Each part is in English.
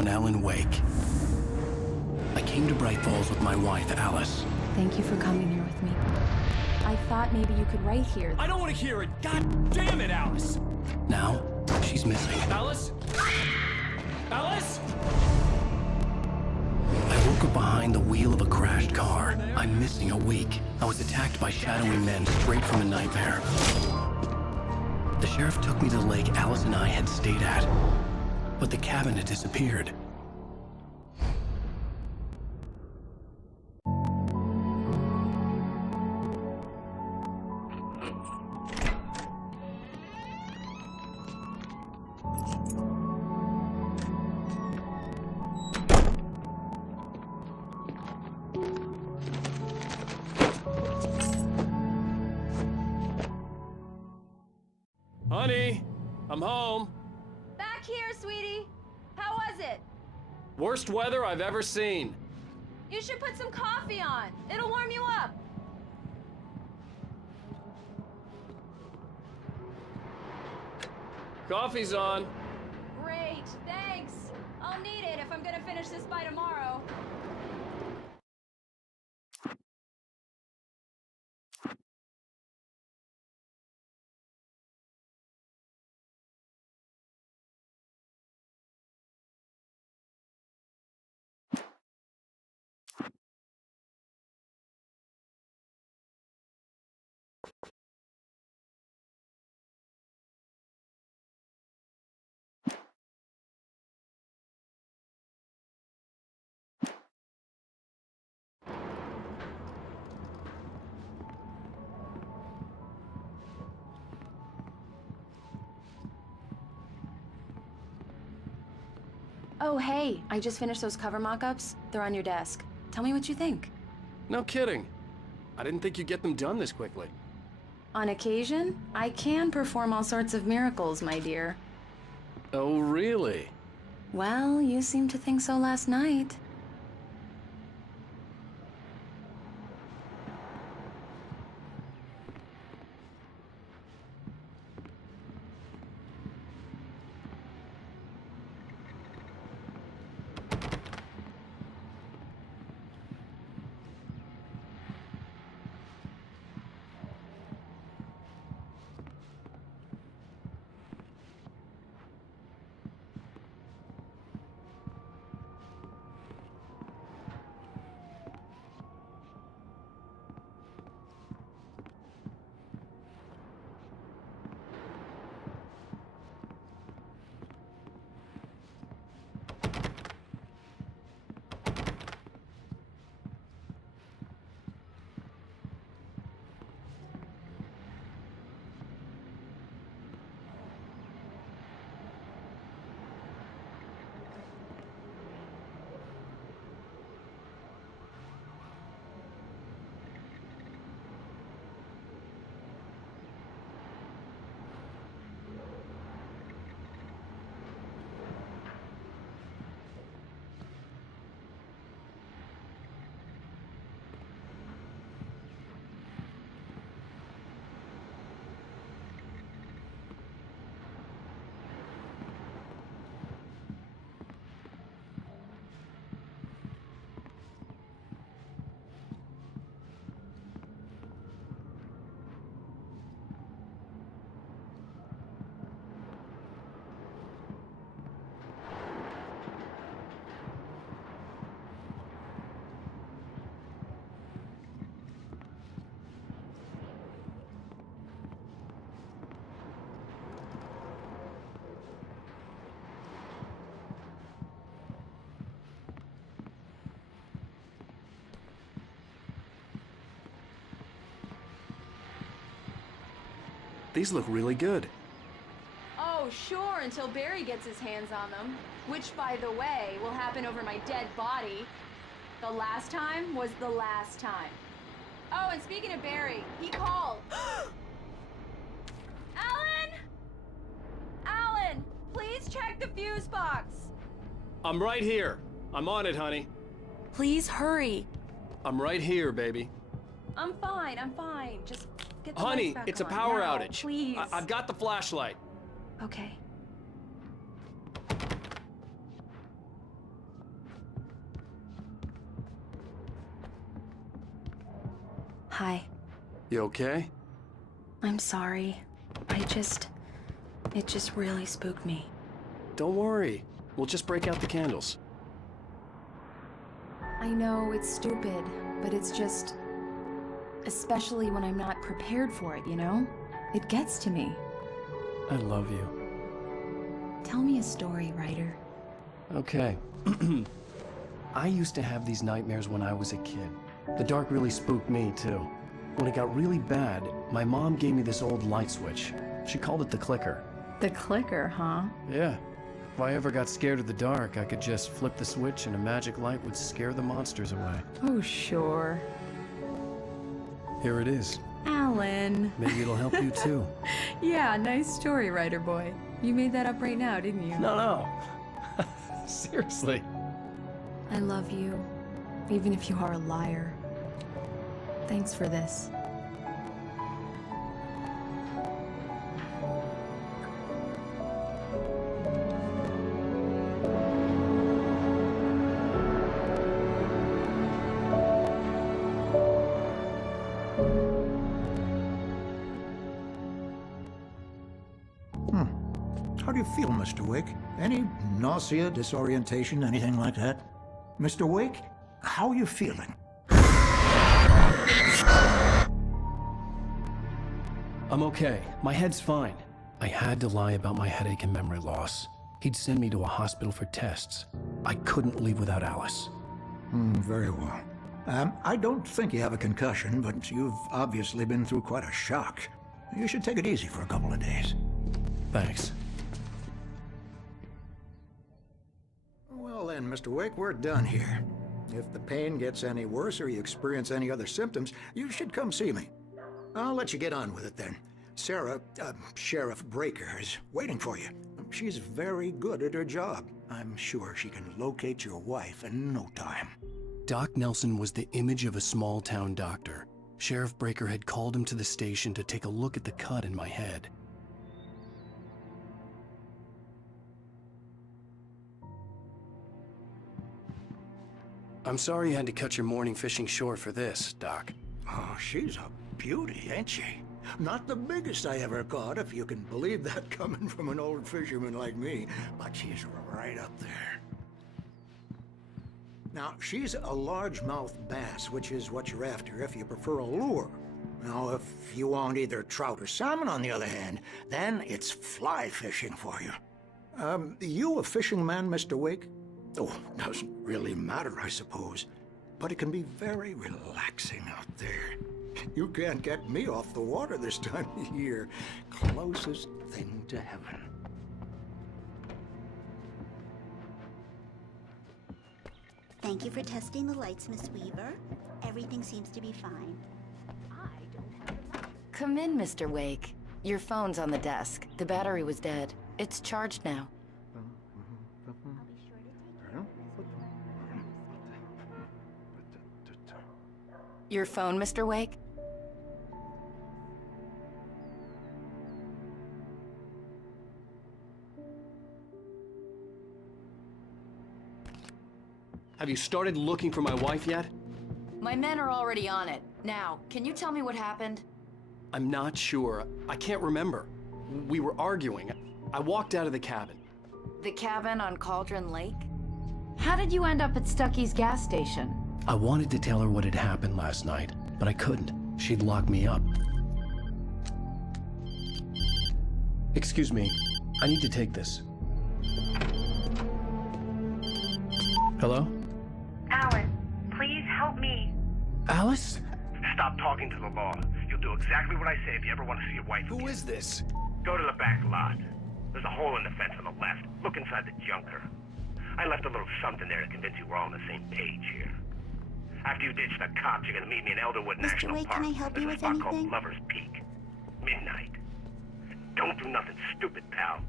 on Alan Wake. I came to Braight-Fall's with my wife, Alice. Thank you for coming here with me. I thought maybe you could write here. I don't want to hear it! God damn it, Alice! Now, she's missing. Alice? Alice? I woke up behind the wheel of a crashed car. I'm missing a week. I was attacked by shadowy men straight from a nightmare. The sheriff took me to the lake Alice and I had stayed at, but the cabin had disappeared. Honey, I'm home. Back here, sweetie. How was it? Worst weather I've ever seen. You should put some coffee on. It'll warm you up. Coffee's on. Great, thanks. I'll need it if I'm gonna finish this by tomorrow. Oh, hey, I just finished those cover mock-ups. They're on your desk. Tell me what you think. No kidding. I didn't think you'd get them done this quickly. On occasion, I can perform all sorts of miracles, my dear. Oh, really? Well, you seemed to think so last night. These look really good. Oh, sure, until Barry gets his hands on them. Which, by the way, will happen over my dead body. The last time was the last time. Oh, and speaking of Barry, he called. Alan! Alan, please check the fuse box. I'm right here. I'm on it, honey. Please hurry. I'm right here, baby. I'm fine, I'm fine. Just get the Honey, lights back it's a on power now, outage. Please. I've got the flashlight. Okay. Hi. You okay? I'm sorry. It just really spooked me. Don't worry. We'll just break out the candles. I know it's stupid, but it's just... especially when I'm not prepared for it, you know? It gets to me. I love you. Tell me a story, writer. Okay. I used to have these nightmares when I was a kid. The dark really spooked me, too. When it got really bad, my mom gave me this old light switch. She called it the clicker. The clicker, huh? Yeah. If I ever got scared of the dark, I could just flip the switch and a magic light would scare the monsters away. Oh, sure. Here it is. Alan. Maybe it'll help you, too. Yeah, nice story, writer boy. You made that up right now, didn't you? No. Seriously. I love you, even if you are a liar. Thanks for this. How do you feel, Mr. Wake? Any nausea, disorientation, anything like that? Mr. Wake, how are you feeling? I'm okay. My head's fine. I had to lie about my headache and memory loss. He'd send me to a hospital for tests. I couldn't leave without Alice. Very well. I don't think you have a concussion, but you've obviously been through quite a shock. You should take it easy for a couple of days. Thanks. Well then, Mr. Wake, we're done here. If the pain gets any worse or you experience any other symptoms, you should come see me. I'll let you get on with it then. Sarah, Sheriff Breaker, is waiting for you. She's very good at her job. I'm sure she can locate your wife in no time. Doc Nelson was the image of a small-town doctor. Sheriff Breaker had called him to the station to take a look at the cut in my head. I'm sorry you had to cut your morning fishing short for this, Doc. Oh, she's a beauty, ain't she? Not the biggest I ever caught, if you can believe that coming from an old fisherman like me, but she's right up there. Now, she's a largemouth bass, which is what you're after if you prefer a lure. Now, if you want either trout or salmon, on the other hand, then it's fly fishing for you. You a fishing man, Mr. Wake? Oh, doesn't really matter, I suppose. But it can be very relaxing out there. You can't get me off the water this time of year. Closest thing to heaven. Thank you for testing the lights, Miss Weaver. Everything seems to be fine. Come in, Mr. Wake. Your phone's on the desk. The battery was dead. It's charged now. Your phone, Mr. Wake? Have you started looking for my wife yet? My men are already on it. Now, can you tell me what happened? I'm not sure. I can't remember. We were arguing. I walked out of the cabin. The cabin on Cauldron Lake? How did you end up at Stucky's gas station? I wanted to tell her what had happened last night, but I couldn't. She'd lock me up. Excuse me. I need to take this. Hello? Alan, please help me. Alice? Stop talking to the law. You'll do exactly what I say if you ever want to see your wife again. Who is this? Go to the back lot. There's a hole in the fence on the left. Look inside the junker. I left a little something there to convince you we're all on the same page here. After you ditch the cops, you're gonna meet me in Elderwood National Wake, Park. can I help you There's a with spot called anything? Lover's Peak. Midnight. Don't do nothing stupid, pal.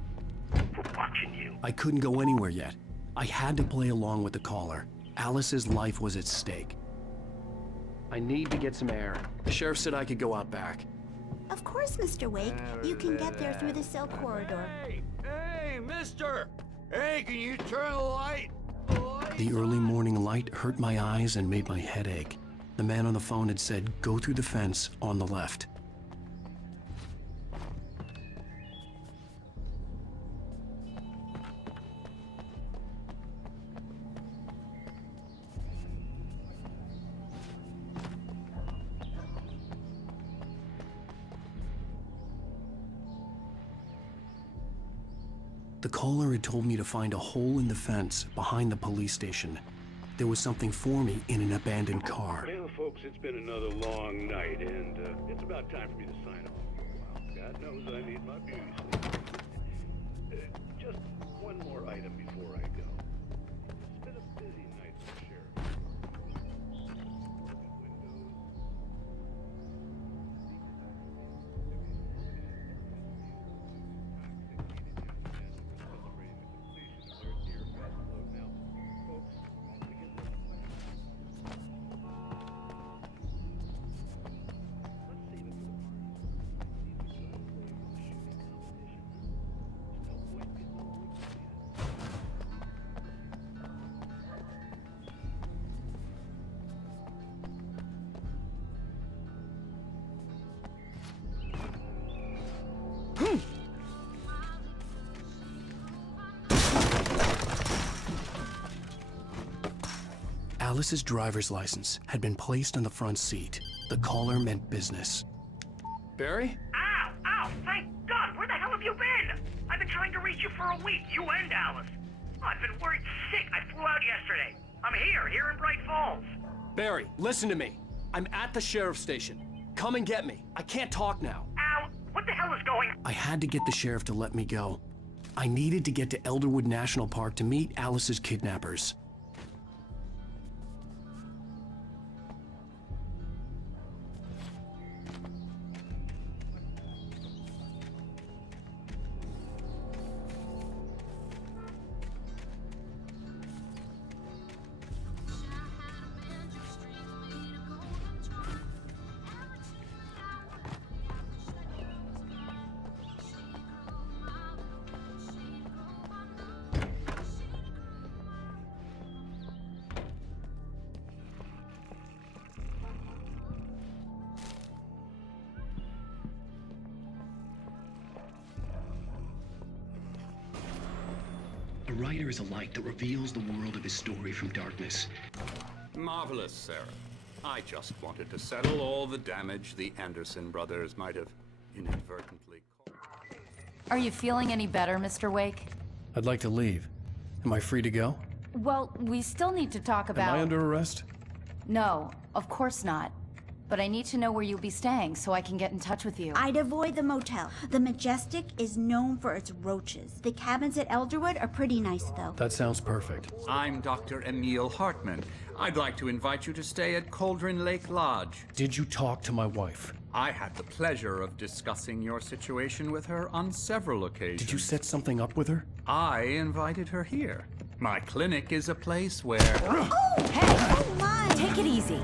We're watching you. I couldn't go anywhere yet. I had to play along with the caller. Alice's life was at stake. I need to get some air. The sheriff said I could go out back. Of course, Mr. Wake. You can get there through the cell corridor. Hey, mister! Hey, can you turn the light? The early morning light hurt my eyes and made my head ache. The man on the phone had said, go through the fence on the left. The caller had told me to find a hole in the fence behind the police station. There was something for me in an abandoned car. Well, folks, it's been another long night, and it's about time for me to sign off for a while. God knows I need my beauty sleep. Just one more item before I go. It's been a busy night for sure. Alice's driver's license had been placed on the front seat. The caller meant business. Barry? Ow! Ow! Thank God! Where the hell have you been? I've been trying to reach you for a week, you and Alice. Oh, I've been worried sick. I flew out yesterday. I'm here in Braight-Fålls. Barry, listen to me. I'm at the sheriff's station. Come and get me. I can't talk now. Ow! What the hell is going on? I had to get the sheriff to let me go. I needed to get to Elderwood National Park to meet Alice's kidnappers. A writer is a light that reveals the world of his story from darkness. Marvelous, Sarah. I just wanted to settle all the damage the Anderson brothers might have inadvertently caused. Are you feeling any better, Mr. Wake? I'd like to leave. Am I free to go? Well, we still need to talk about... Am I under arrest? No, of course not. But I need to know where you'll be staying so I can get in touch with you. I'd avoid the motel. The Majestic is known for its roaches. The cabins at Elderwood are pretty nice, though. That sounds perfect. I'm Dr. Emil Hartman. I'd like to invite you to stay at Cauldron Lake Lodge. Did you talk to my wife? I had the pleasure of discussing your situation with her on several occasions. Did you set something up with her? I invited her here. My clinic is a place where... Oh! Hey! Oh, my! Take it easy.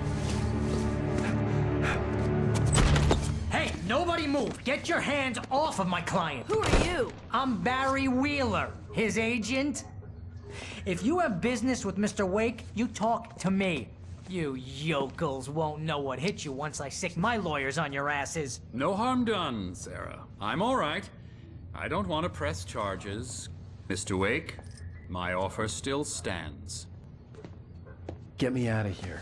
Hey, nobody move! Get your hands off of my client! Who are you? I'm Barry Wheeler, his agent. If you have business with Mr. Wake, you talk to me. You yokels won't know what hit you once I sick my lawyers on your asses. No harm done, Sarah. I'm all right. I don't want to press charges. Mr. Wake, my offer still stands. Get me out of here.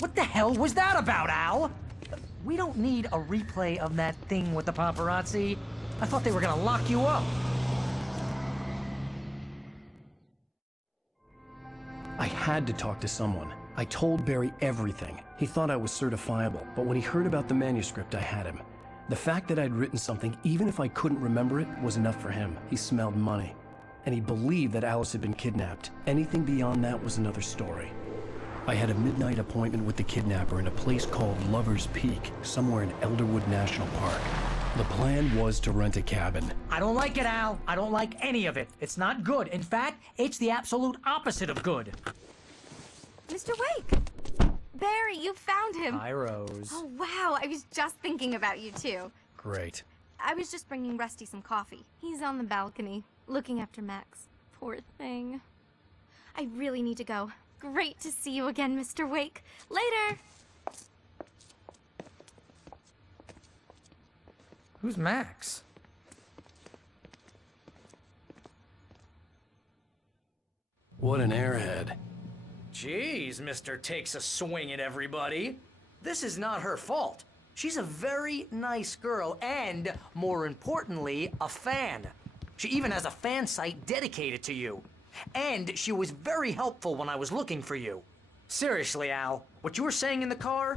What the hell was that about, Al? We don't need a replay of that thing with the paparazzi. I thought they were gonna lock you up. I had to talk to someone. I told Barry everything. He thought I was certifiable, but when he heard about the manuscript, I had him. The fact that I'd written something, even if I couldn't remember it, was enough for him. He smelled money. And he believed that Alice had been kidnapped. Anything beyond that was another story. I had a midnight appointment with the kidnapper in a place called Lover's Peak, somewhere in Elderwood National Park. The plan was to rent a cabin. I don't like it, Al. I don't like any of it. It's not good. In fact, it's the absolute opposite of good. Mr. Wake! Barry, you found him! Hi, Rose. Oh, wow. I was just thinking about you, too. Great. I was just bringing Rusty some coffee. He's on the balcony, looking after Max. Poor thing. I really need to go. Great to see you again, Mr. Wake. Later! Who's Max? What an airhead. Jeez, Mr. Takes a swing at everybody. This is not her fault. She's a very nice girl and, more importantly, a fan. She even has a fan site dedicated to you. And she was very helpful when I was looking for you. Seriously, Al, what you were saying in the car,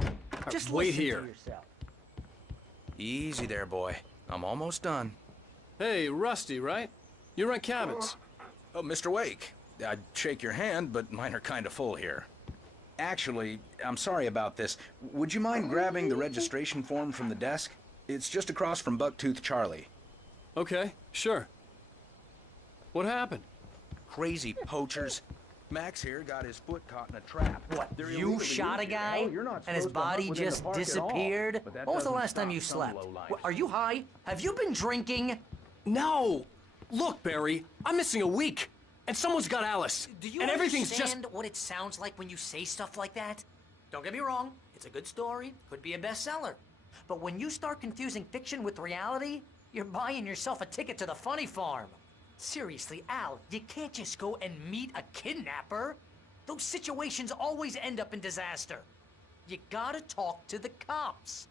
just wait listen here. to yourself. Easy there, boy. I'm almost done. Hey, Rusty, right? You rent cabins. Oh, Mr. Wake. I'd shake your hand, but mine are kind of full here. Actually, I'm sorry about this. Would you mind grabbing the registration form from the desk? It's just across from Bucktooth Charlie. Okay, sure. What happened? Crazy poachers. Max here got his foot caught in a trap. What, They're you illegally shot a using it. guy, Oh, you're not and his supposed to hunt body within the just park at all, disappeared? but that When was the doesn't last time stop you some slept? lowlifes. Are you high? Have you been drinking? No! Look, Barry, I'm missing a week. And someone's got Alice. Do you and everything's understand just... what it sounds like when you say stuff like that? Don't get me wrong, it's a good story, could be a bestseller. But when you start confusing fiction with reality, you're buying yourself a ticket to the funny farm. Seriously, Al, you can't just go and meet a kidnapper. Those situations always end up in disaster. You gotta talk to the cops.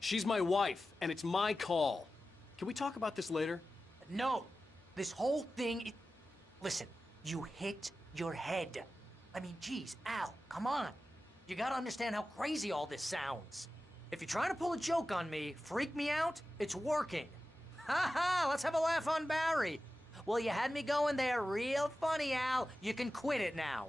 She's my wife, and it's my call. Can we talk about this later? No, this whole thing, listen, you hit your head. I mean, geez, Al, come on. You gotta understand how crazy all this sounds. If you're trying to pull a joke on me, freak me out, it's working. Ha ha, let's have a laugh on Barry. Well, you had me going there real funny, Al. You can quit it now.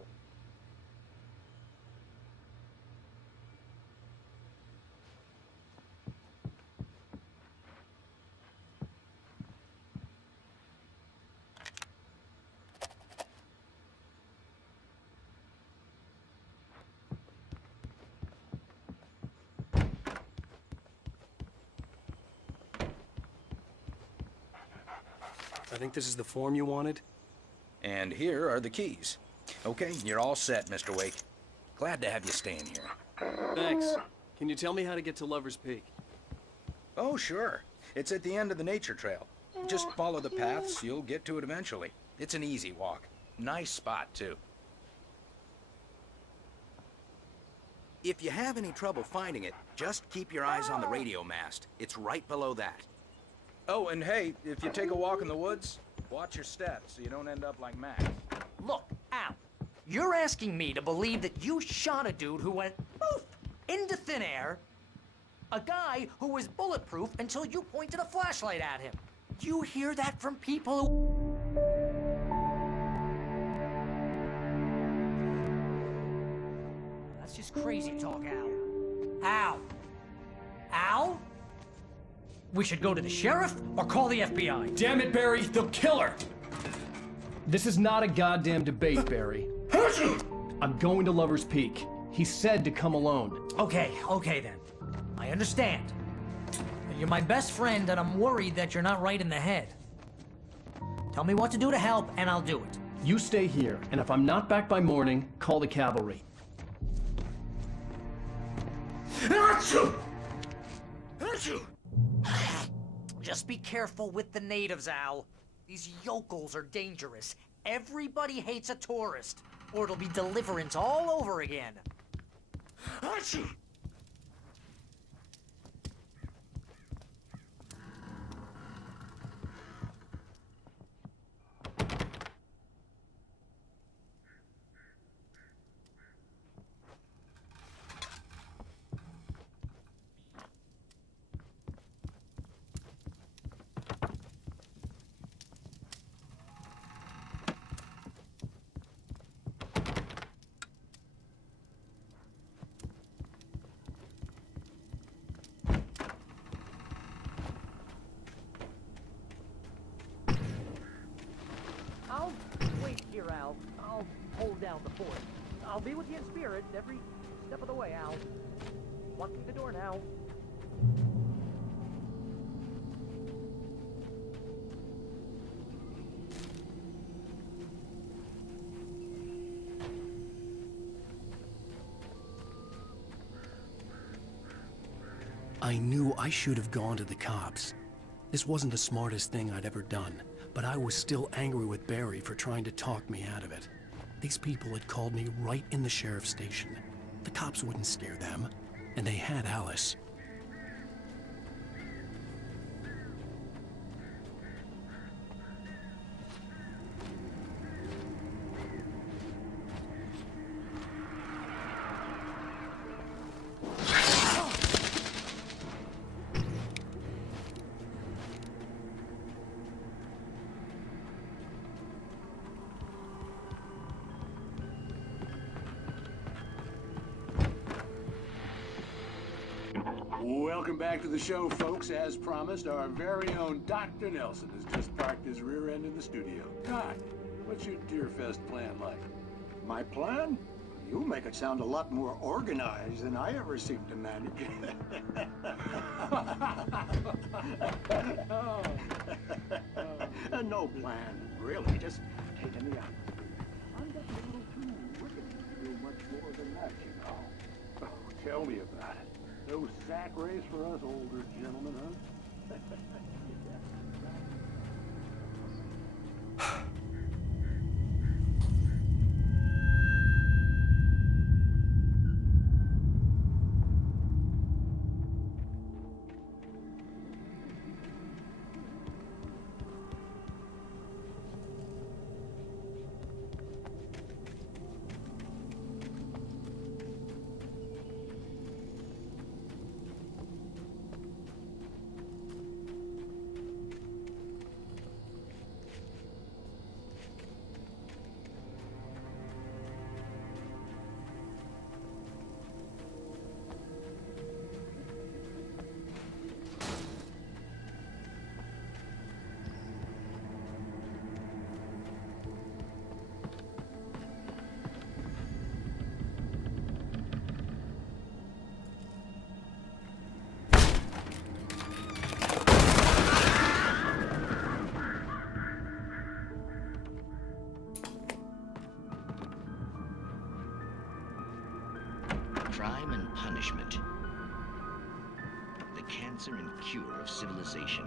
I think this is the form you wanted. And here are the keys. Okay, you're all set, Mr. Wake. Glad to have you staying here. Thanks. Can you tell me how to get to Lover's Peak? Oh, sure. It's at the end of the nature trail. Just follow the paths, you'll get to it eventually. It's an easy walk. Nice spot, too. If you have any trouble finding it, just keep your eyes on the radio mast. It's right below that. Oh, and hey, if you take a walk in the woods, watch your steps so you don't end up like Max. Look, Al, you're asking me to believe that you shot a dude who went poof into thin air, a guy who was bulletproof until you pointed a flashlight at him. You hear that from people who... That's just crazy talk, Al. Al? Al? We should go to the sheriff or call the FBI. Damn it, Barry, they'll kill her! This is not a goddamn debate, Barry. I'm going to Lover's Peak. He said to come alone. Okay then. I understand. You're my best friend and I'm worried that you're not right in the head. Tell me what to do to help and I'll do it. You stay here, and if I'm not back by morning, call the cavalry. Just be careful with the natives, Al. These yokels are dangerous. Everybody hates a tourist, or it'll be deliverance all over again. I'll wait here, Al. I'll hold down the fort. I'll be with you in spirit every step of the way, Al. Walk through the door now. I knew I should have gone to the cops. This wasn't the smartest thing I'd ever done, but I was still angry with Barry for trying to talk me out of it. These people had called me right in the sheriff's station. The cops wouldn't scare them, and they had Alice. Welcome back to the show, folks. As promised, our very own Dr. Nelson has just parked his rear end in the studio. Doc, what's your Deerfest plan like? My plan? You make it sound a lot more organized than I ever seem to manage. No plan, really. Just taking me out. I'm getting a little too wicked to do much more than that, you know. Oh, tell me about it. No sack race for us older gentlemen, huh? Crime and punishment. The cancer and cure of civilization.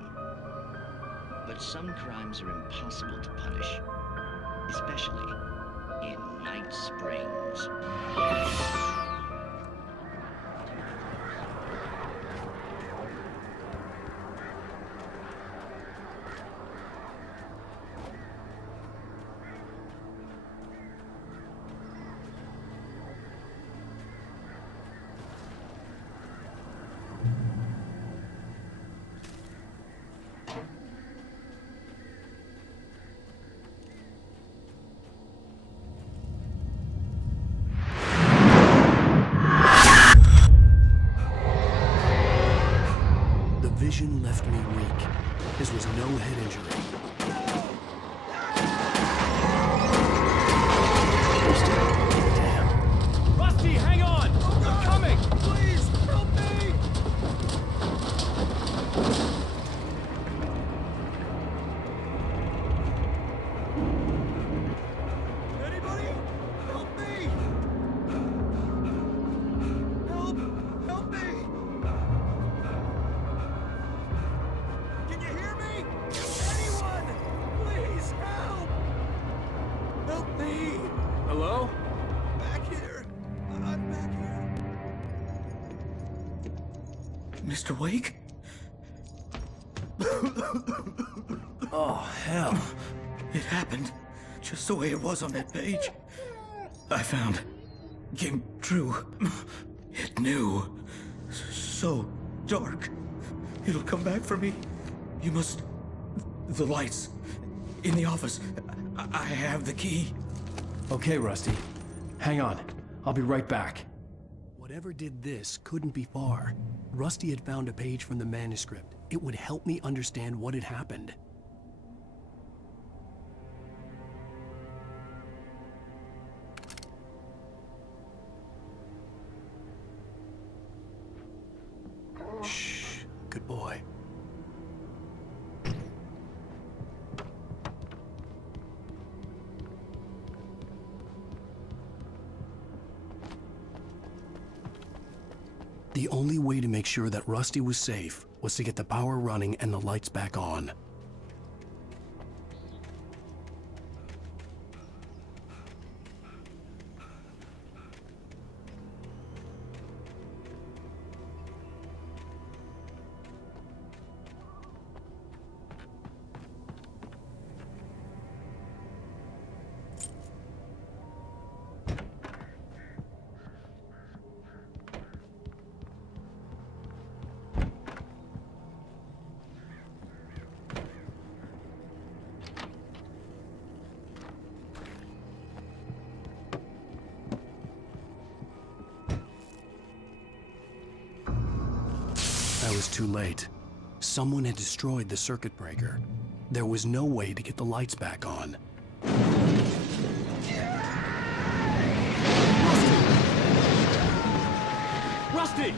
But some crimes are impossible to punish, especially in Night Springs. Vision left me weak. This was no head injury. Damn. Rusty, hang on! I'm coming! Please, help me! Anybody? Help me! Help! Help me! Can you hear me? Anyone! Please help! Help me! Hello? Back here! I'm back here! Mr. Wake? Oh, hell. It happened just the way it was on that page. I found. Came true. It knew. So dark. It'll come back for me. You must... The lights. In the office. I have the key. Okay, Rusty. Hang on. I'll be right back. Whatever did this couldn't be far. Rusty had found a page from the manuscript. It would help me understand what had happened. Shh. Good boy. The only way to make sure that Rusty was safe was to get the power running and the lights back on. I was too late. Someone had destroyed the circuit breaker. There was no way to get the lights back on. Rusty!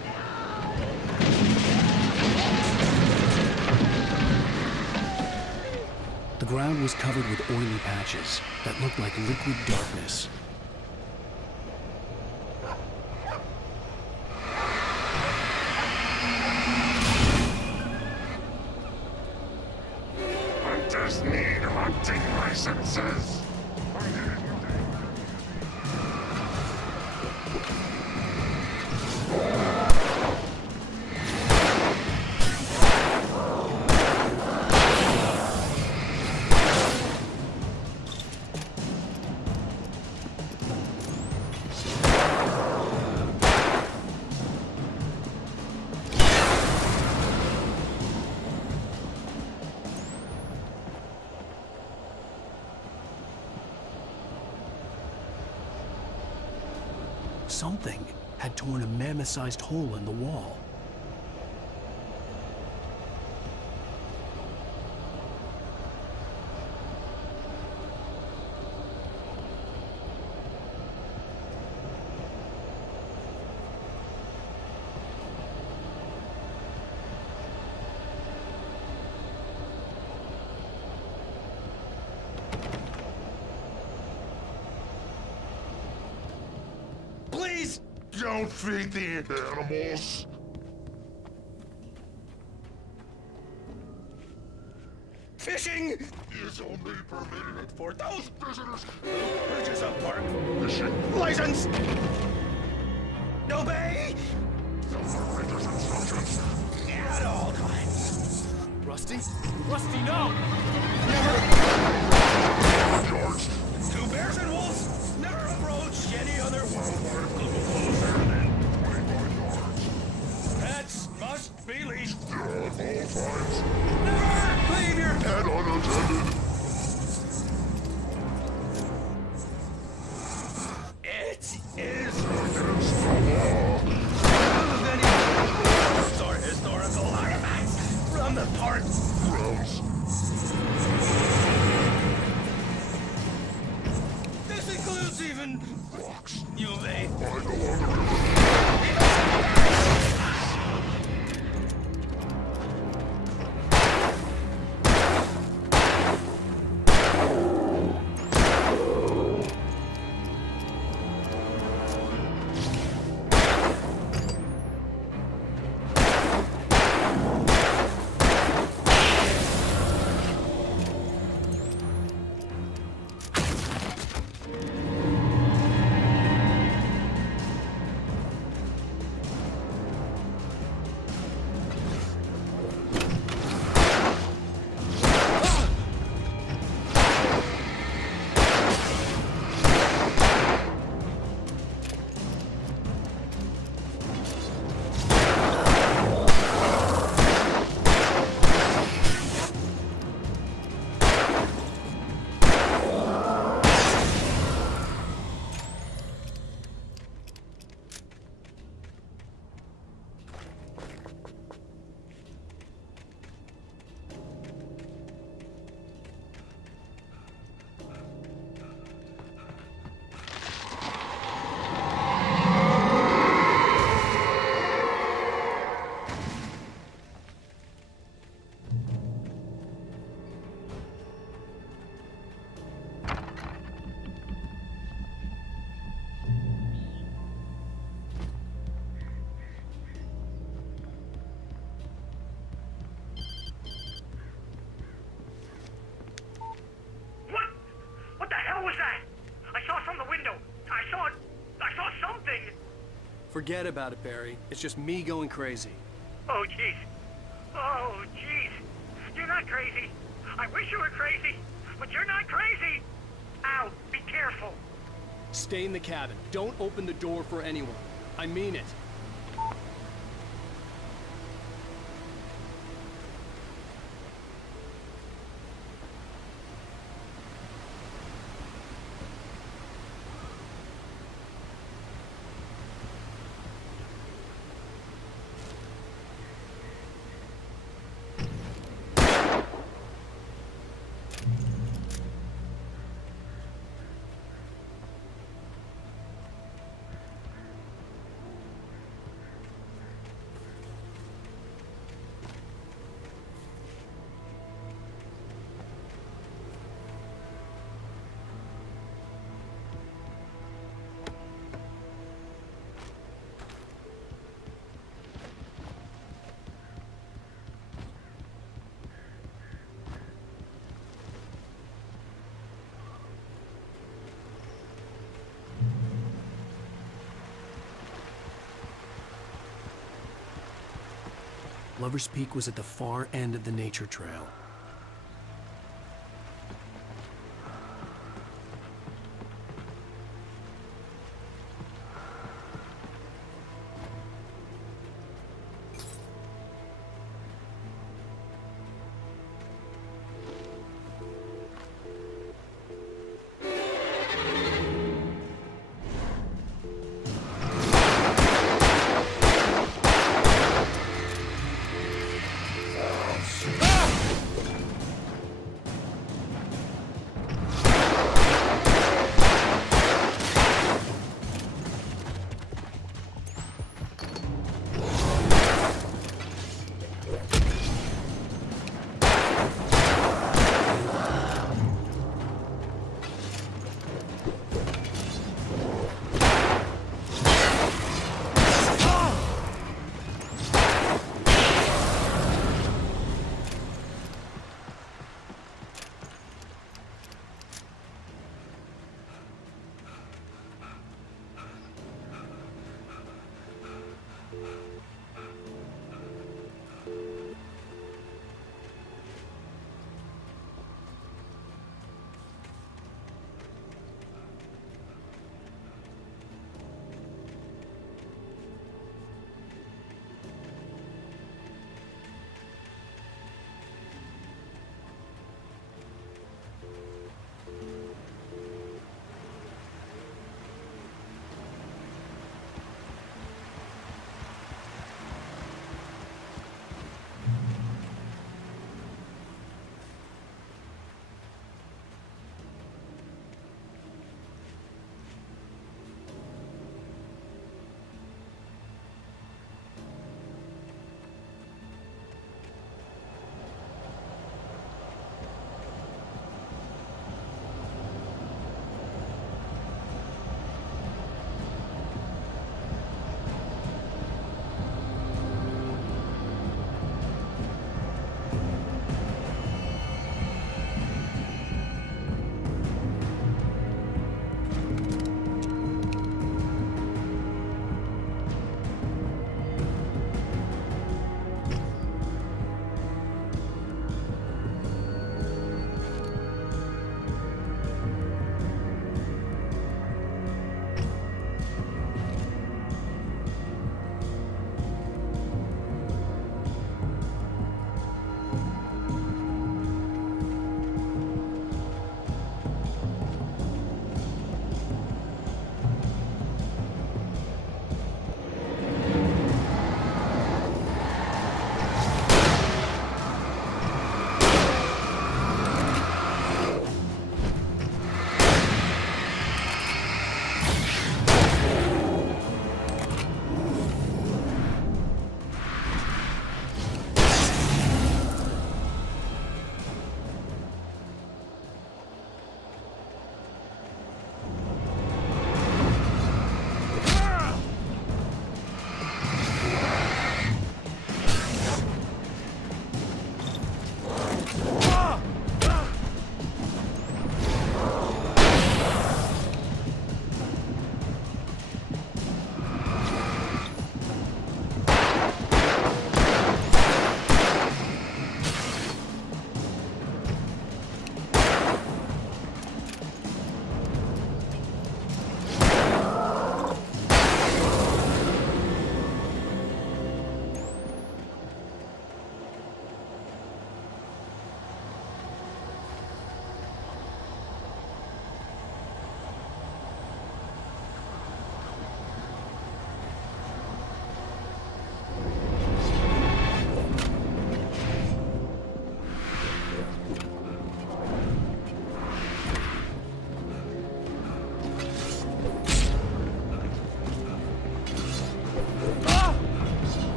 The ground was covered with oily patches that looked like liquid darkness. Hunters need hunting licenses. Something had torn a mammoth-sized hole in the wall. Please don't feed the animals. Fishing is only permitted for those visitors. purchase a park Fishing license. No bay. operator's instructions. At all times. Rusty? Rusty, no! Charged. Two bears and wolves never approach any other wildlife closer than 25 yards. pets must be leashed. At all times. Never leave your And unattended. It is Against the law. or historical artifacts from the park. Grounds. This includes even Rocks. you may. I go on the river. Forget about it, Barry. It's just me going crazy. Oh, jeez. Oh, jeez. You're not crazy. I wish you were crazy, but you're not crazy. Ow, be careful. Stay in the cabin. Don't open the door for anyone. I mean it. Lover's Peak was at the far end of the nature trail.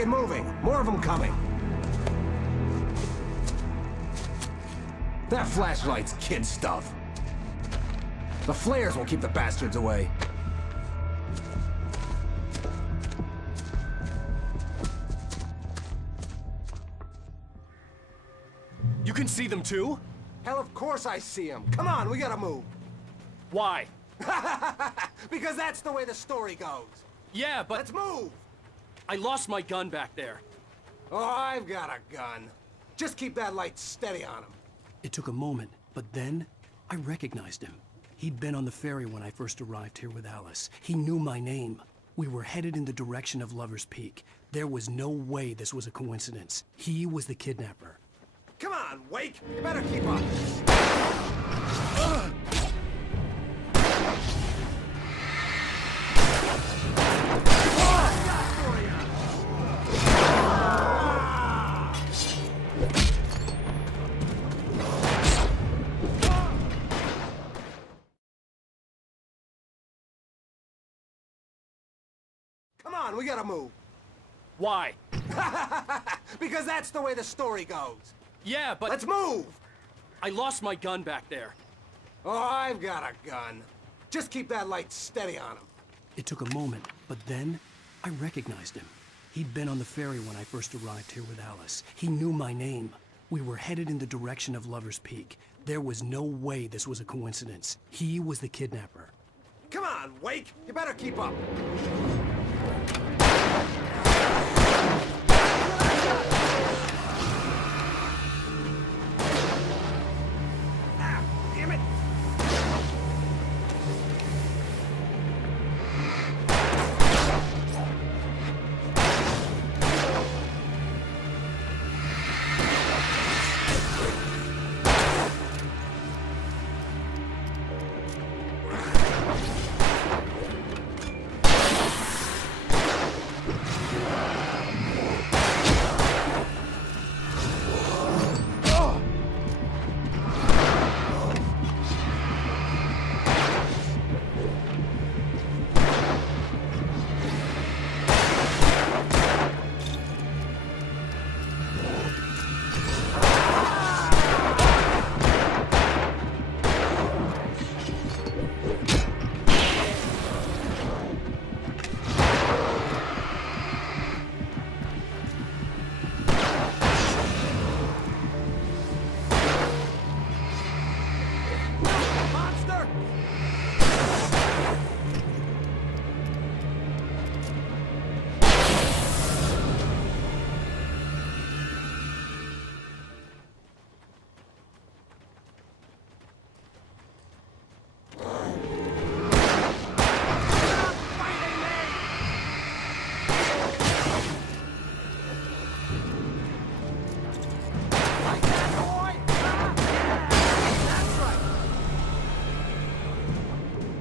get moving. More of them coming. That flashlight's kid stuff. The flares will keep the bastards away. You can see them too? Hell, of course I see them. Come on, we gotta move. Why? Because that's the way the story goes. Yeah, but... Let's move! I lost my gun back there. Oh, I've got a gun. Just keep that light steady on him. It took a moment, but then I recognized him. He'd been on the ferry when I first arrived here with Alice. He knew my name. We were headed in the direction of Lover's Peak. There was no way this was a coincidence. He was the kidnapper. Come on, Wake! You better keep up. Come on, we gotta move. Why? Because that's the way the story goes. Yeah, but... Let's move! I lost my gun back there. Oh, I've got a gun. Just keep that light steady on him. It took a moment, but then I recognized him. He'd been on the ferry when I first arrived here with Alice. He knew my name. We were headed in the direction of Lover's Peak. There was no way this was a coincidence. He was the kidnapper. Come on, Wake! You better keep up. Damn it!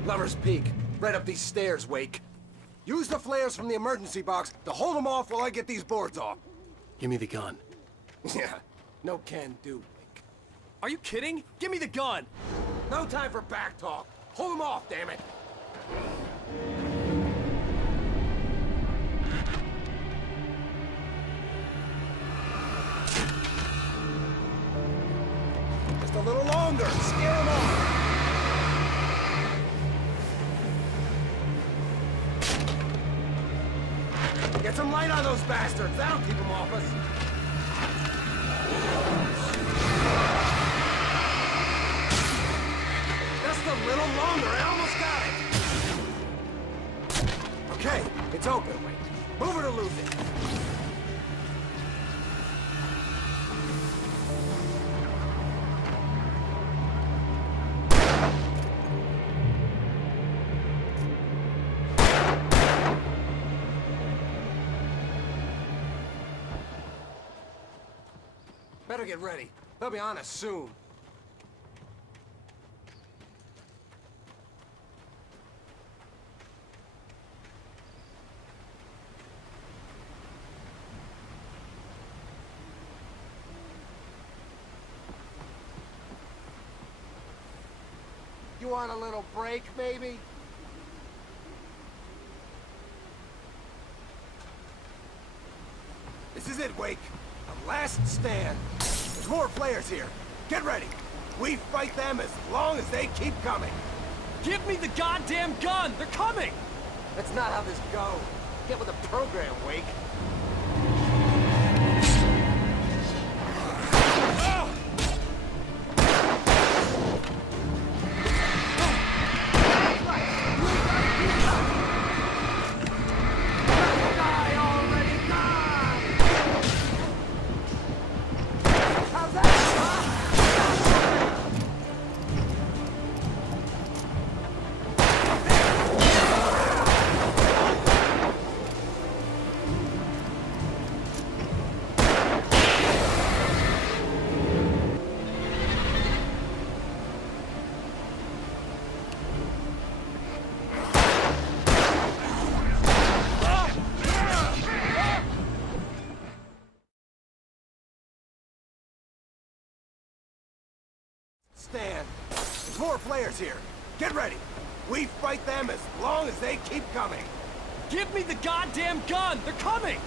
Lover's Peak. Right up these stairs, Wake. Use the flares from the emergency box to hold them off while I get these boards off. Give me the gun. Yeah, no can do, Wake. Are you kidding? Give me the gun! No time for back talk. Hold them off, damn it. Just a little longer. Scare them off. Get some light on those bastards. That'll keep them off us. Just a little longer. I almost got it. Okay, it's open. Wait. Move it or lose it. Better get ready. They'll be on us soon. You want a little break, maybe? This is it, Wake. A last stand. There's more flares here. Get ready. We fight them as long as they keep coming. Give me the goddamn gun! They're coming! That's not how this goes. Get with the program, Wake. Stand. There's more flares here. Get ready. We fight them as long as they keep coming. Give me the goddamn gun! They're coming!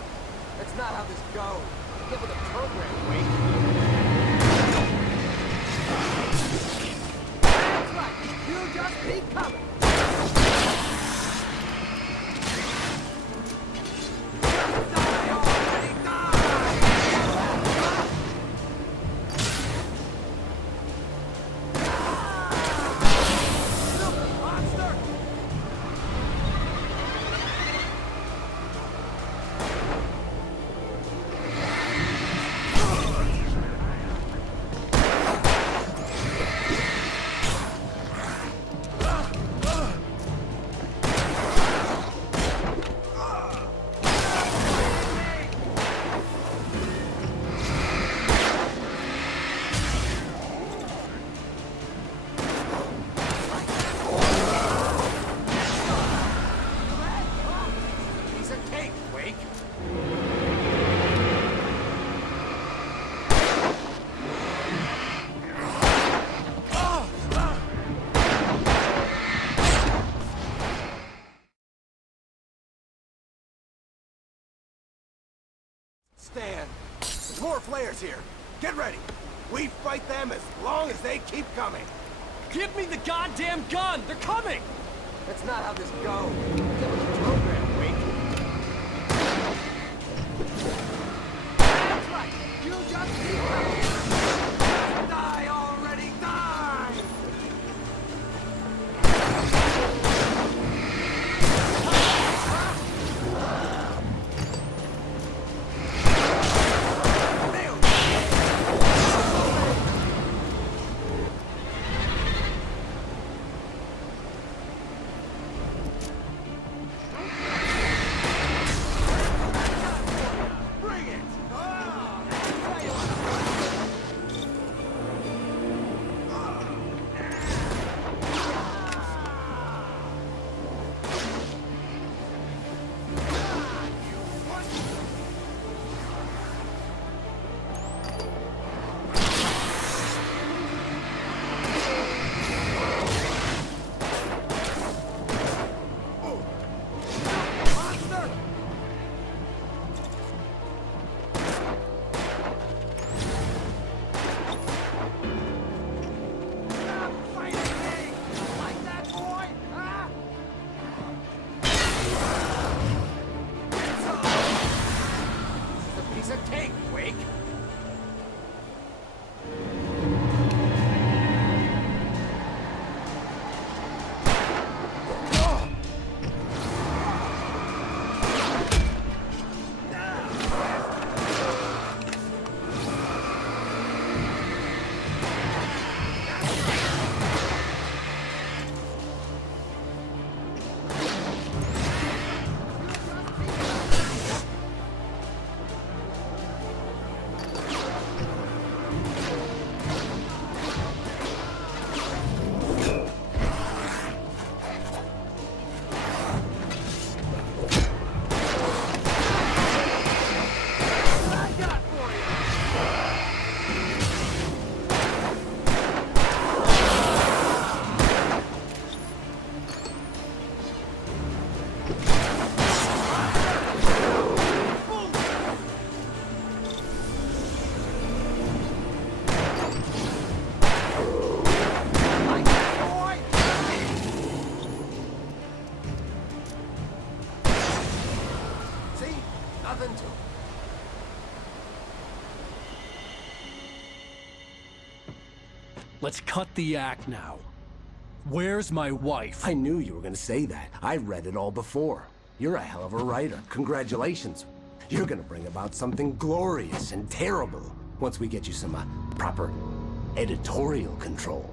That's not how this goes. Get with the program, Wake. That's right. You just keep coming. Stand. There's more flares here. Get ready. We fight them as long as they keep coming. Give me the goddamn gun! They're coming! That's not how this goes. Get with the program, Wake. That's right. You just keep coming. Die already, die! Bring it! Oh, Let's cut the act now. Where's my wife? I knew you were gonna say that. I read it all before. You're a hell of a writer. Congratulations. You're gonna bring about something glorious and terrible once we get you some proper editorial control.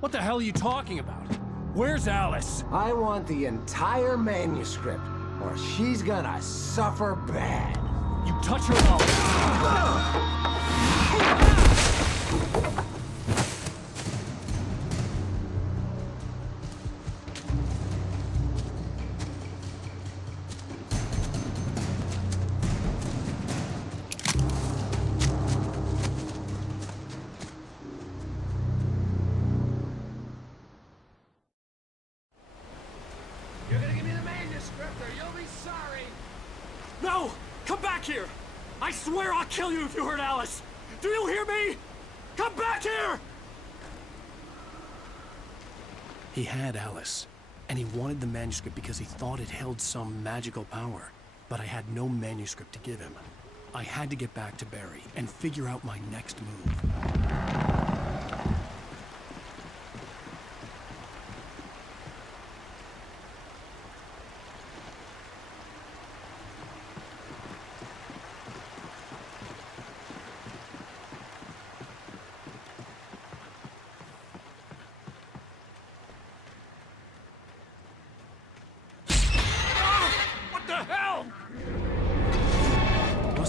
What the hell are you talking about? Where's Alice? I want the entire manuscript, or she's gonna suffer bad. You touch her mouth. You're gonna give me the manuscript or you'll be sorry. No! Come back here! I swear I'll kill you if you hurt Alice! Do you hear me? Come back here! He had Alice, and he wanted the manuscript because he thought it held some magical power. But I had no manuscript to give him. I had to get back to Barry and figure out my next move.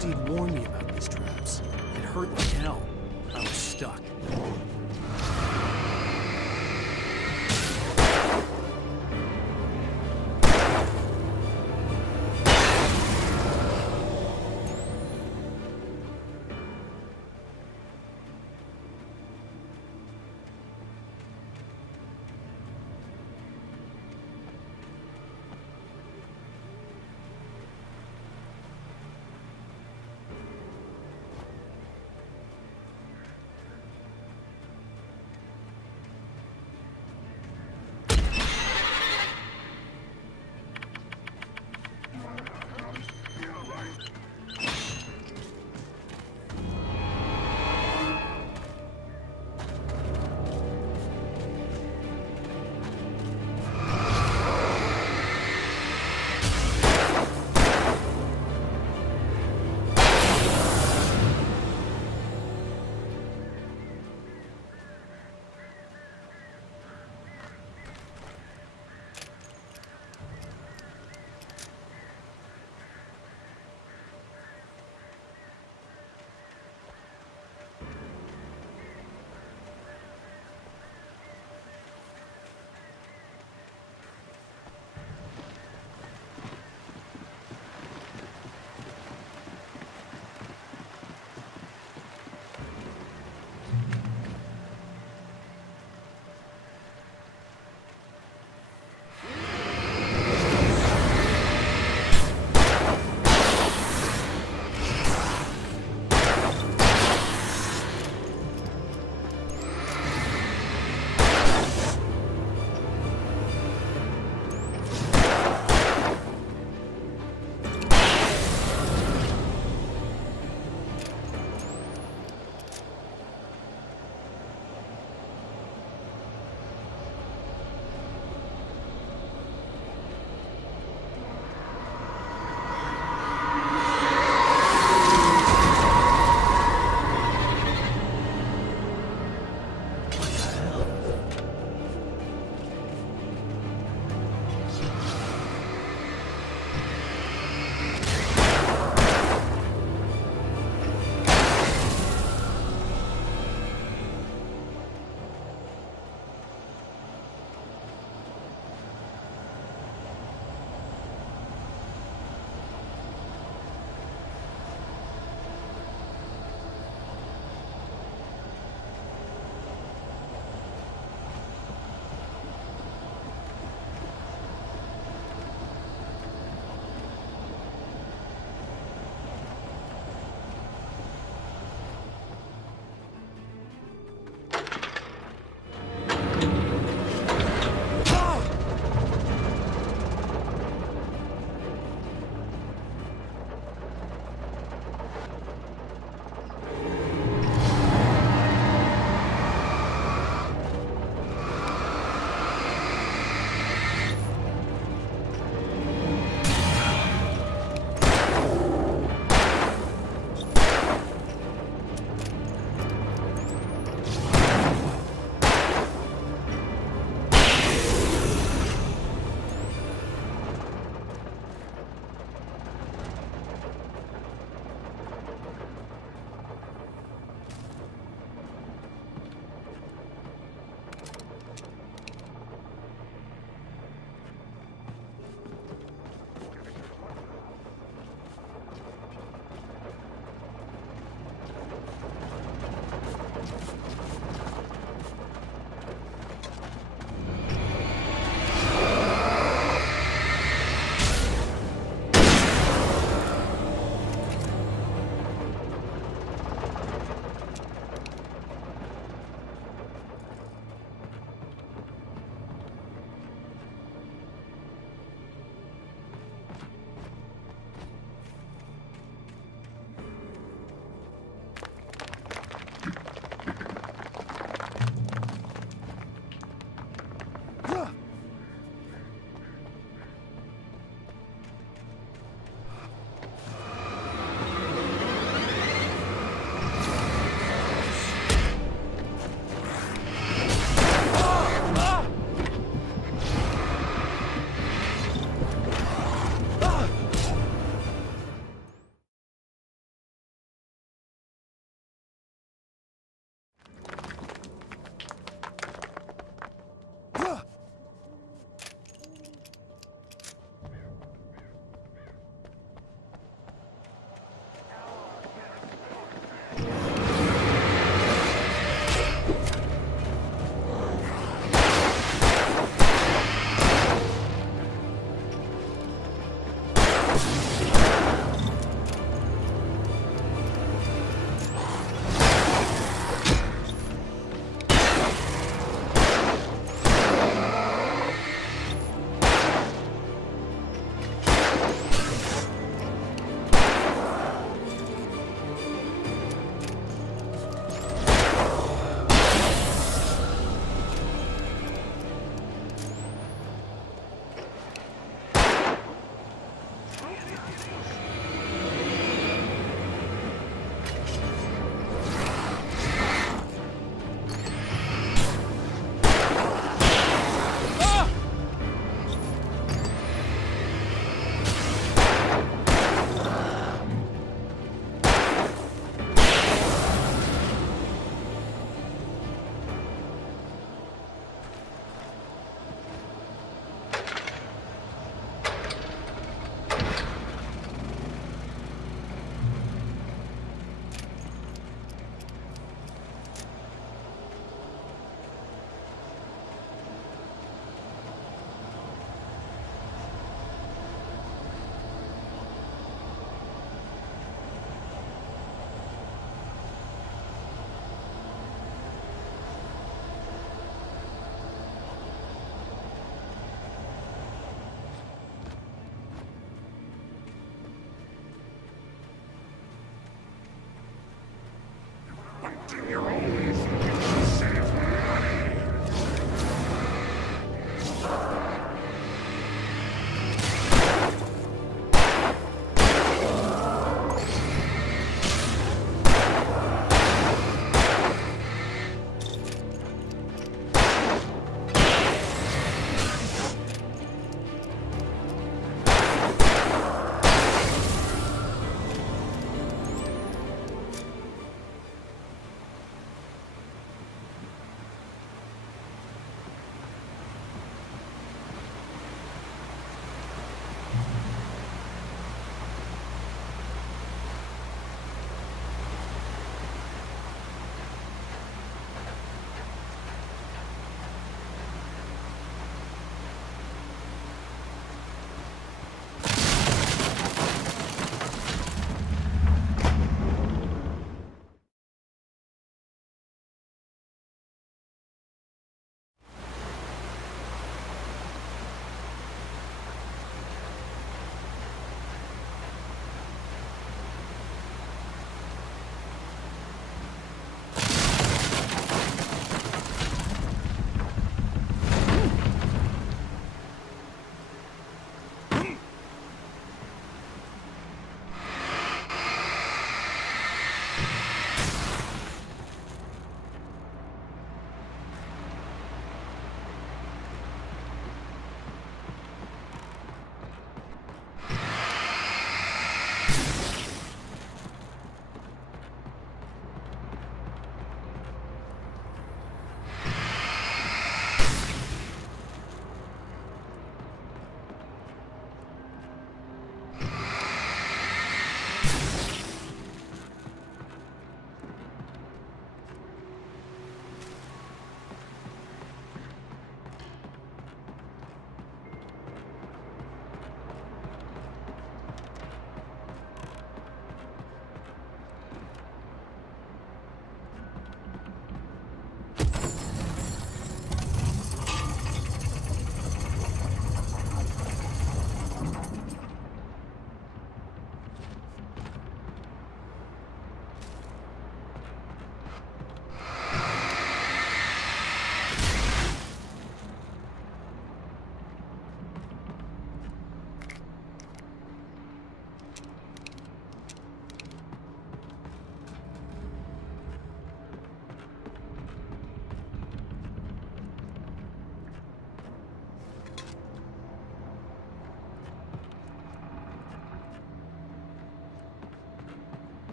He'd warned me about these traps. It hurt like hell. I was stuck.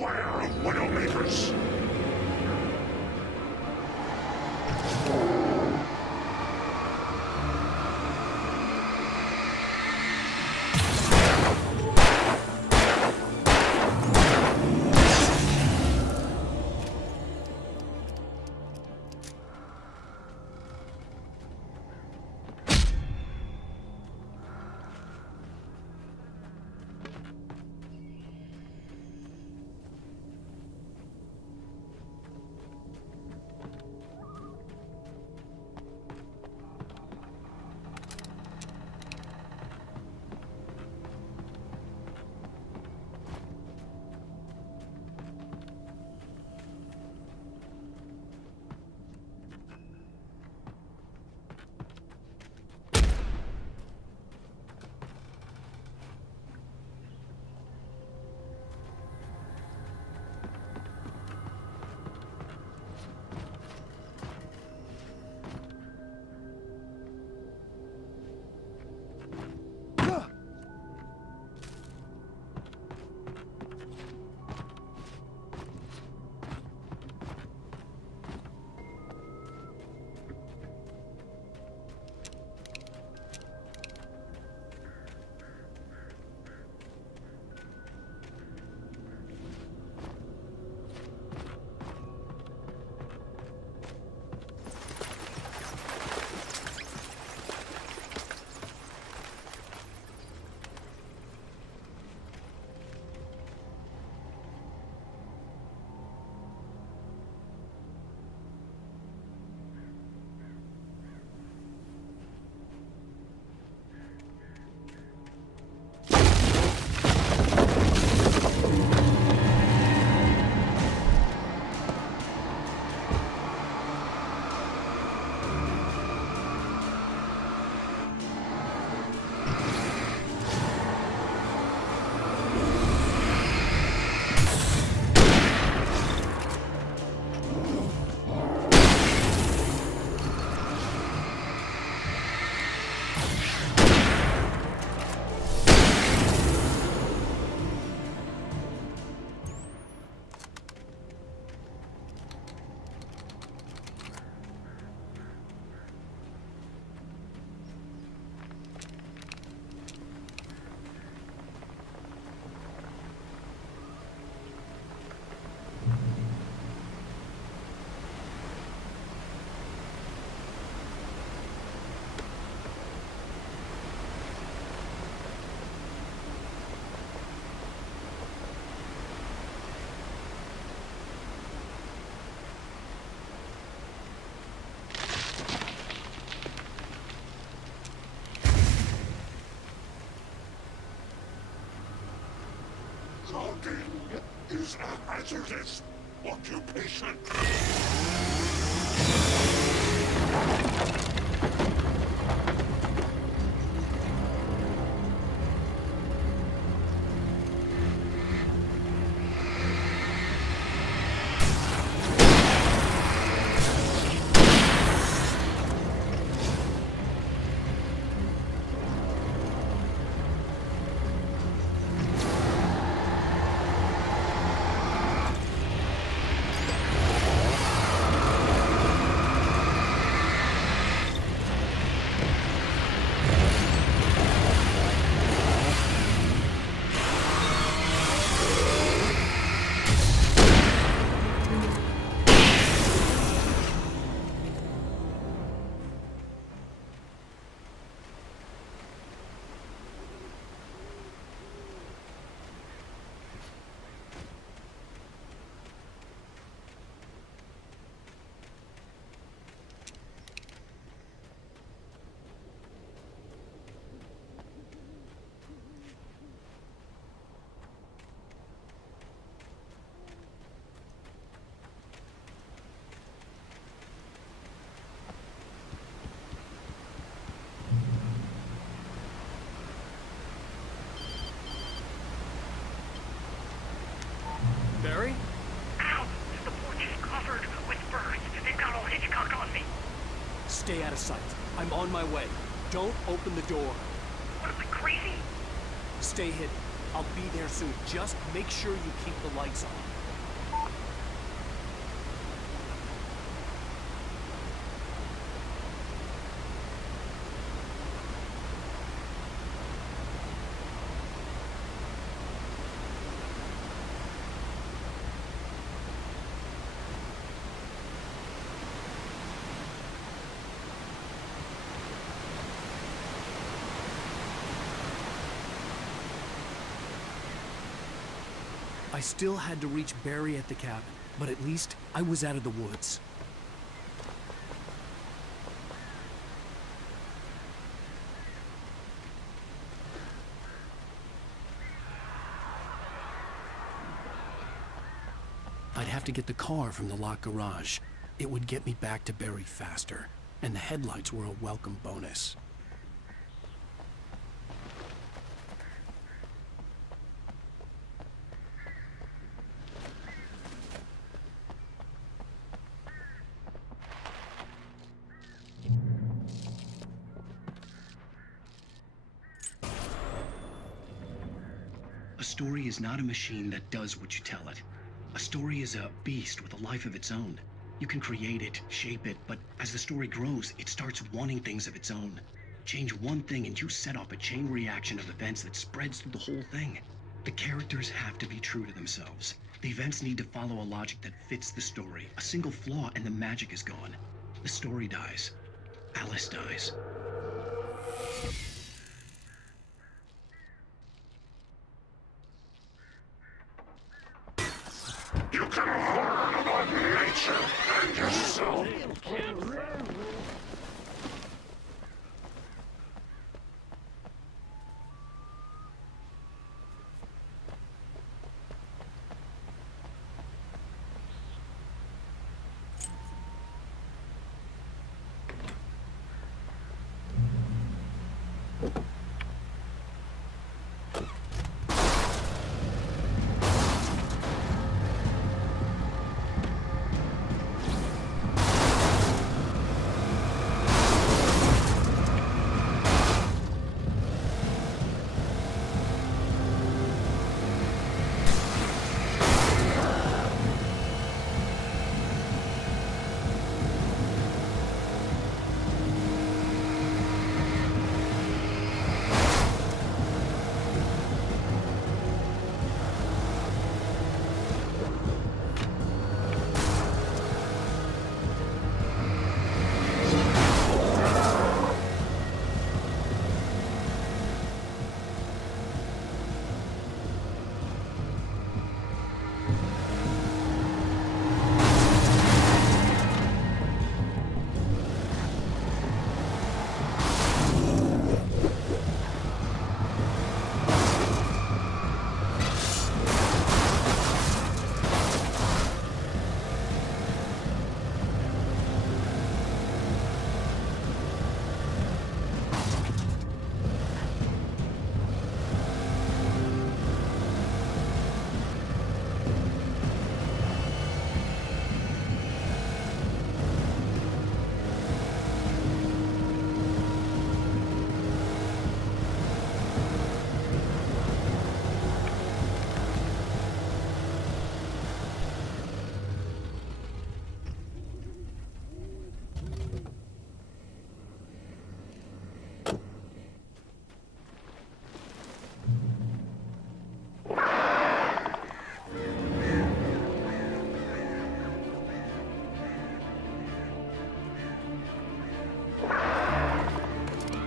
Beware of Widowmakers. Is a hazardous occupation. Barry? Ow! The porch is covered with birds. They've got all Hitchcock on me. Stay out of sight. I'm on my way. Don't open the door. What am I, crazy? Stay hidden. I'll be there soon. Just make sure you keep the lights on. I still had to reach Barry at the cabin, but at least I was out of the woods. I'd have to get the car from the locked garage. It would get me back to Barry faster, and the headlights were a welcome bonus. A story is not a machine that does what you tell it. A story is a beast with a life of its own. You can create it, shape it, but as the story grows, it starts wanting things of its own. Change one thing and you set off a chain reaction of events that spreads through the whole thing. The characters have to be true to themselves. The events need to follow a logic that fits the story. A single flaw and the magic is gone. The story dies. Alice dies. You can learn about nature and yourself.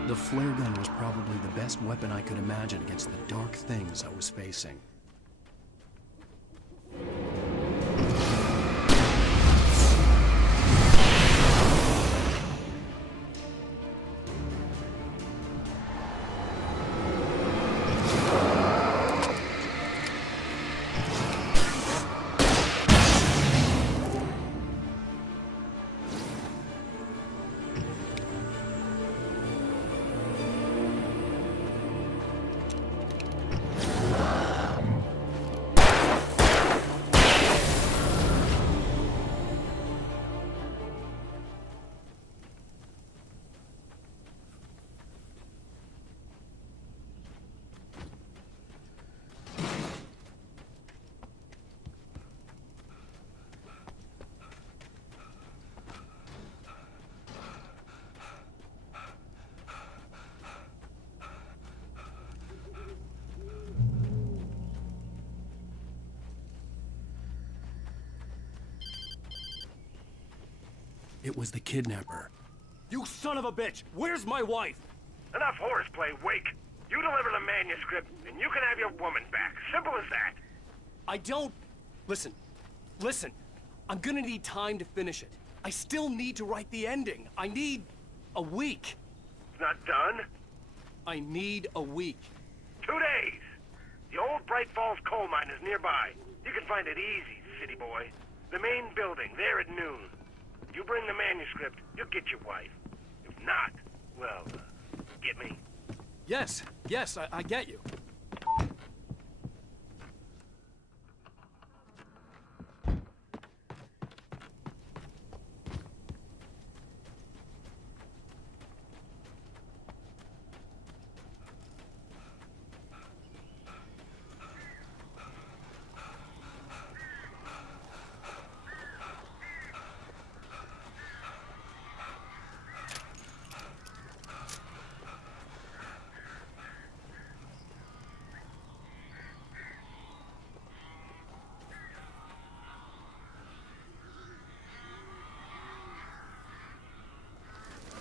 The flare gun was probably the best weapon I could imagine against the dark things I was facing. It was the kidnapper. You son of a bitch! Where's my wife? Enough horseplay, Wake. You deliver the manuscript, and you can have your woman back. Simple as that. I don't... Listen. I'm gonna need time to finish it. I still need to write the ending. I need a week. It's not done? I need a week. 2 days! The old Braight-Fall's coal mine is nearby. You can find it easy, city boy. The main building, there at noon. You bring the manuscript, you'll get your wife. If not, well, get me? Yes, I get you.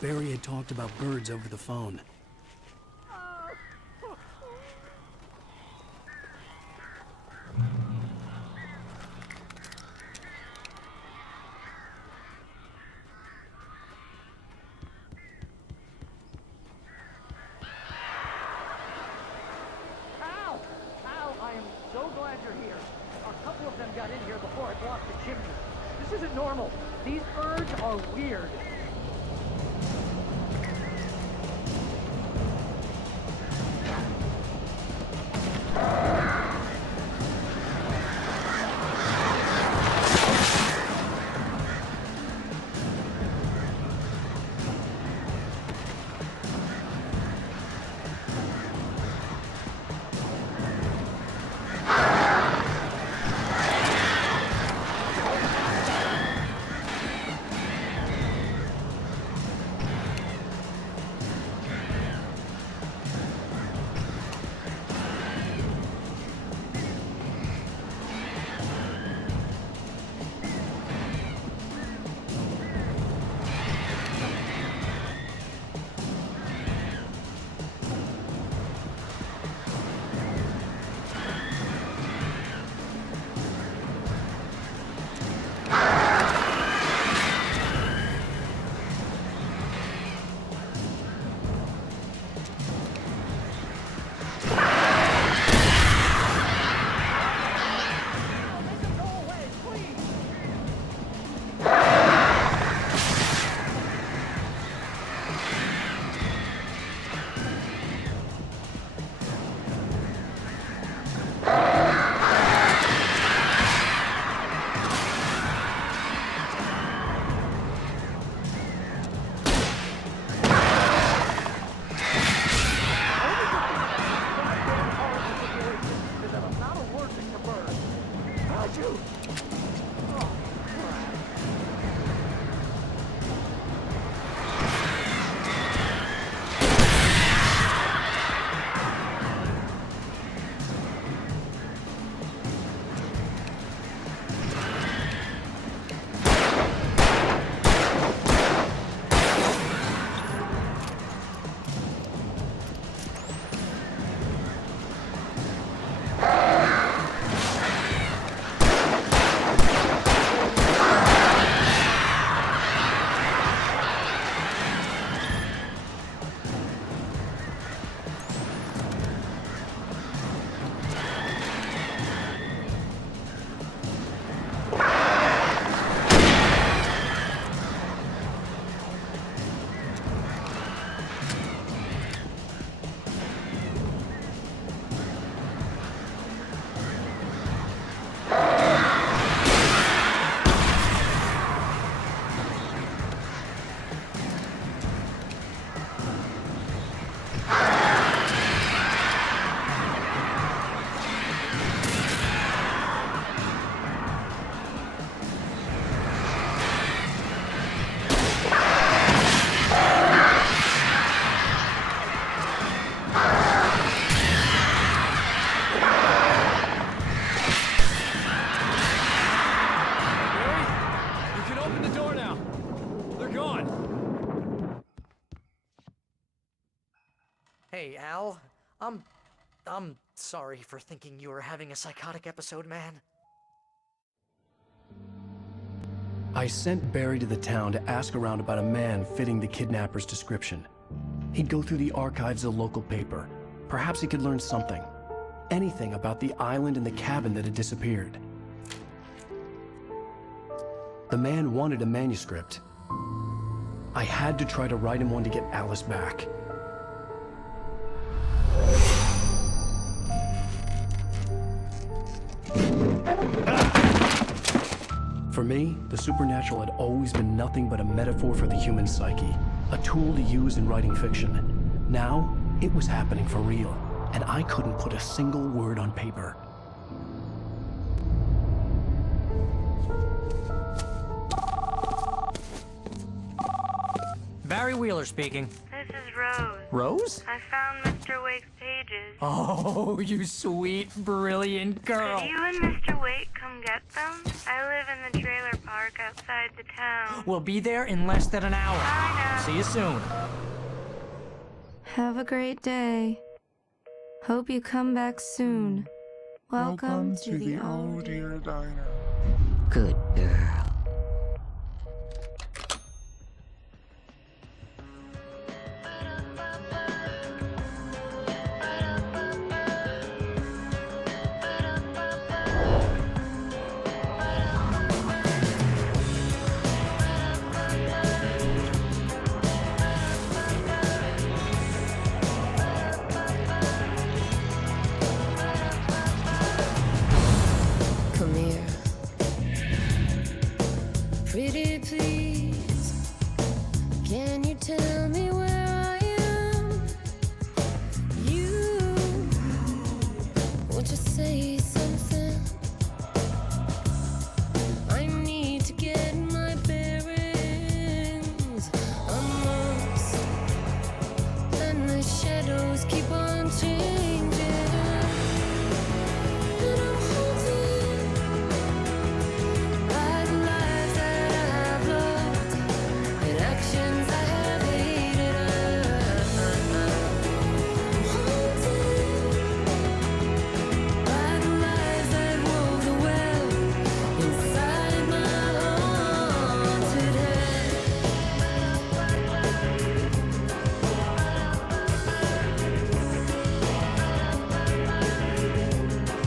Barry had talked about birds over the phone. Al, I am so glad you're here. A couple of them got in here before I blocked the chimney. This isn't normal. These birds are weird. Hey, Al. I'm sorry for thinking you were having a psychotic episode, man. I sent Barry to the town to ask around about a man fitting the kidnapper's description. He'd go through the archives of the local paper. Perhaps he could learn something. Anything about the island and the cabin that had disappeared. The man wanted a manuscript. I had to try to write him one to get Alice back. For me, the supernatural had always been nothing but a metaphor for the human psyche, a tool to use in writing fiction. Now, it was happening for real, and I couldn't put a single word on paper. Barry Wheeler speaking. This is Rose. Rose? I found Mr. Wake's pages. Oh, you sweet, brilliant girl. Could you and Mr. Wake come get them? I live in the trailer park outside the town. We'll be there in less than an hour. Bye now. See you soon. Have a great day. Hope you come back soon. Welcome to the Oh Dear Diner. Good girl. Come here. Pretty please, can you tell me